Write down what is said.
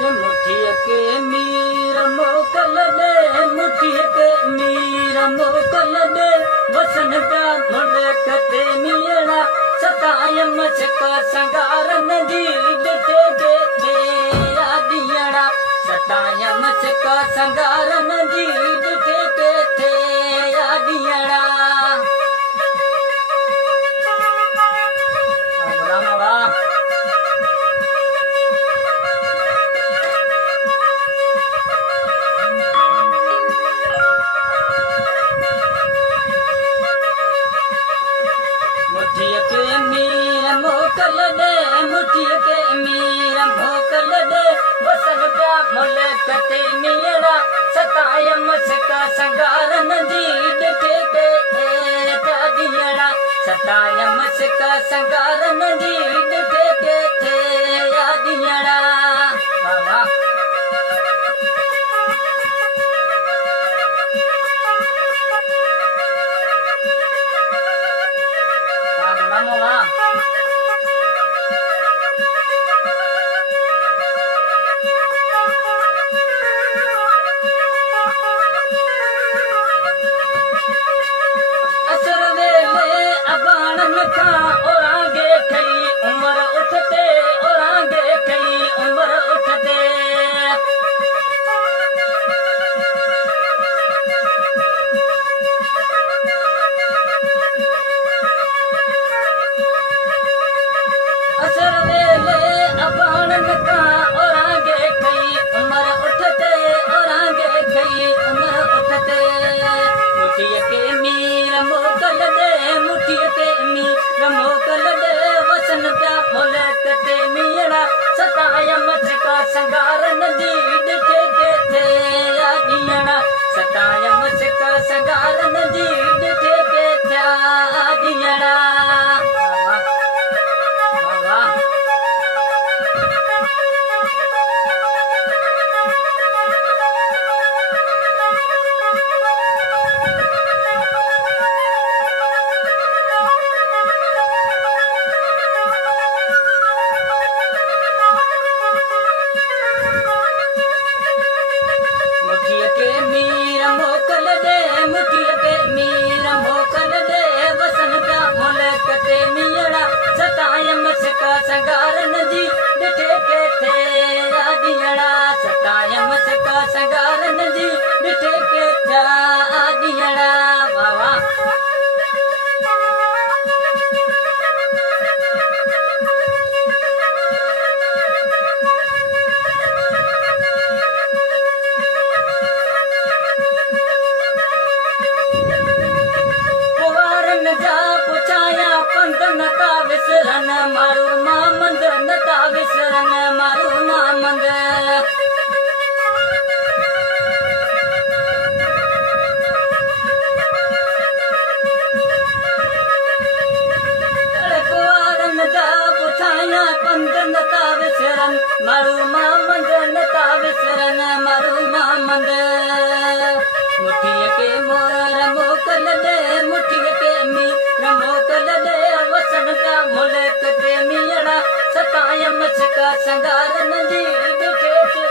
मुठिया के मीर मोकल दे, मुठिया के मीर मोकल दे, वसन प्या मुड़क ते मीरा सताय मचका संगारन जी डिठे के थे आदियड़ा सताय मचका संगारन जी डिठे के थे आदियड़ा मुठिया के मीर मोकल दे, मुठिया के मीर मोकल दे, वसन प्या मुलक ते मीरा सताय मचका संगारन जी डिठे के थे आदियड़ा सताय मचका संगारन जी डिठे के थे आदियड़ा वाह मुठिया के मीर मोकल दे, मुठिया के मीर मोकल दे, वसन प्या मुलक ते मीरा सताय मचका संगारन जी डिठे के थे आदियड़ा सताय मचका संगारन जी डिठे के थे आदियड़ा मुठिया के मीर मोकल दे, मुठिया के मीर मोकल दे, वसन प्या मुलक ते मीरा सताय मचका संगारन जी डिठे के थे आदियड़ा सताय मचका संगारन जी डिठे के थे आदियड़ा वाह पुछाया पंत नता विसरन मारू मामंद नता विसरन मारू मामंद कुआरन जा पुछाया पंत नता विसरन मारू मामंद नता विसरन मारू मामंद मुठिया के मोर मोकल दे, मुठिया के मीर मोकल दे, वसन प्या मुलक ते मीरा सताय मचका संगारन जी डिठे के